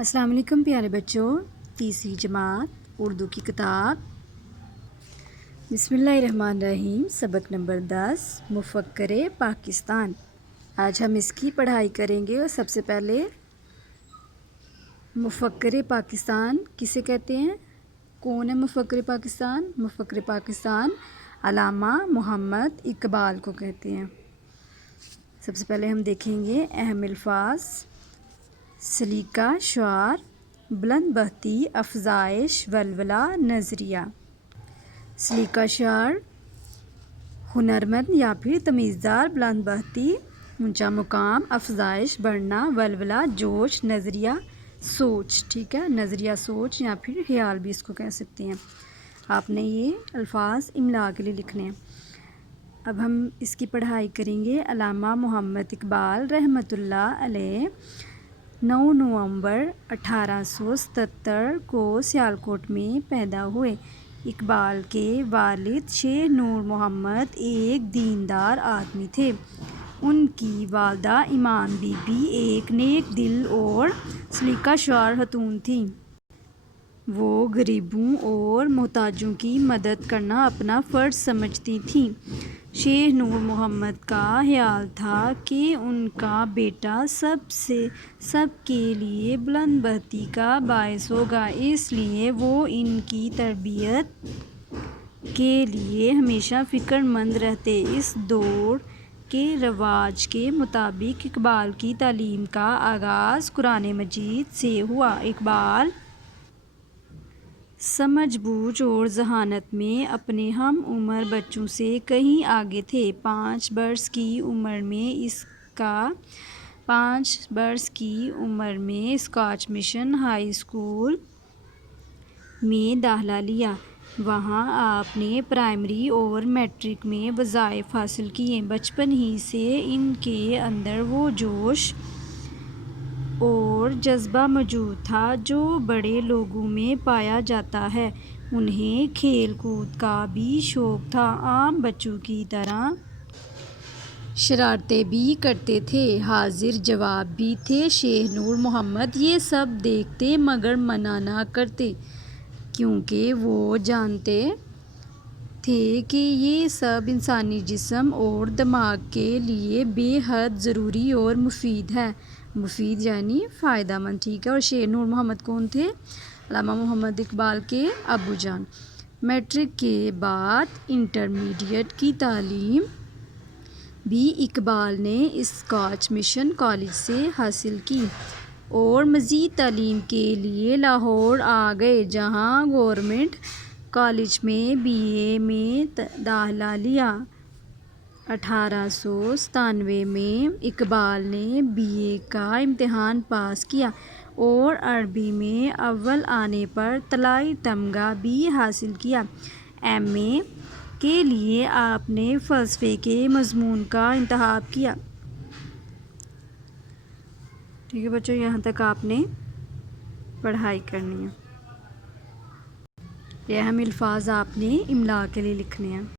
अस्सलाम वालेकुम प्यारे बच्चों। तीसरी जमात उर्दू की किताब बिस्मिल्लाहिर्रहमानिर्रहीम सबक नंबर 10 मुफक्किर पाकिस्तान। आज हम इसकी पढ़ाई करेंगे और सबसे पहले मुफक्किर पाकिस्तान किसे कहते हैं? कौन है मुफक्किर पाकिस्तान? मुफक्किर पाकिस्तान अल्लामा मोहम्मद इकबाल को कहते हैं। सबसे पहले हम देखेंगे अहम अल्फाज। सलीका शुआर, बुलंद बहती, अफजाइश, वलवला, नज़रिया। सलीका शुआर हुनरमंद या फिर तमीज़दार, बुलंद बहती ऊंचा मुकाम, अफजाइश बढ़ना, वलवला जोश, नज़रिया सोच। ठीक है, नज़रिया सोच या फिर ख्याल भी इसको कह सकते हैं। आपने ये अल्फाज इमला के लिए लिखने हैं। अब हम इसकी पढ़ाई करेंगे। अल्लामा मोहम्मद इकबाल रहमतुल्लाह अलैह 9 नवंबर 1877 को सियालकोट में पैदा हुए। इकबाल के वालिद शेर नूर मोहम्मद एक दीनदार आदमी थे। उनकी वालदा ईमान बीबी एक नेक दिल और सलीका शुआर खातून थी। वो गरीबों और मोहताजों की मदद करना अपना फ़र्ज समझती थीं। शेर नूर मोहम्मद का ख्याल था कि उनका बेटा सबके लिए बुलंद बहती का बायस होगा, इसलिए वो इनकी तरबियत के लिए हमेशा फ़िक्रमंद रहते। इस दौर के रवाज के मुताबिक इकबाल की तालीम का आगाज़ कुरान मजीद से हुआ। इकबाल समझ बूझ और ज़हानत में अपने हम उम्र बच्चों से कहीं आगे थे। 5 बरस की उम्र में स्कॉच मिशन हाई स्कूल में दाखिला लिया। वहाँ आपने प्राइमरी और मैट्रिक में वज़ाइफ हासिल किए। बचपन ही से इनके अंदर वो जोश और जज्बा मौजूद था जो बड़े लोगों में पाया जाता है। उन्हें खेल कूद का भी शौक़ था। आम बच्चों की तरह शरारतें भी करते थे, हाजिर जवाब भी थे। शेर नूर मोहम्मद ये सब देखते मगर मना ना करते, क्योंकि वो जानते थे कि ये सब इंसानी जिस्म और दिमाग के लिए बेहद ज़रूरी और मुफीद है। मुफीद यानी फ़ायदेमंद। ठीक है। और शेर नूर मोहम्मद कौन थे? अल्लामा मोहम्मद इकबाल के अबू जान। मैट्रिक के बाद इंटरमीडिएट की तालीम भी इकबाल ने स्कॉच मिशन कॉलेज से हासिल की और मज़ीद तालीम के लिए लाहौर आ गए, जहाँ गवर्नमेंट कॉलेज में BA में दाखिला लिया। 1897 में इकबाल ने BA का इम्तिहान पास किया और अरबी में अव्वल आने पर तलाई तमगा भी हासिल किया। MA के लिए आपने फ़लसफ़े के मज़मून का इंतखाब किया। ठीक है बच्चों, यहाँ तक आपने पढ़ाई करनी है। यह हम अल्फाज आपने इमला के लिए लिखने हैं।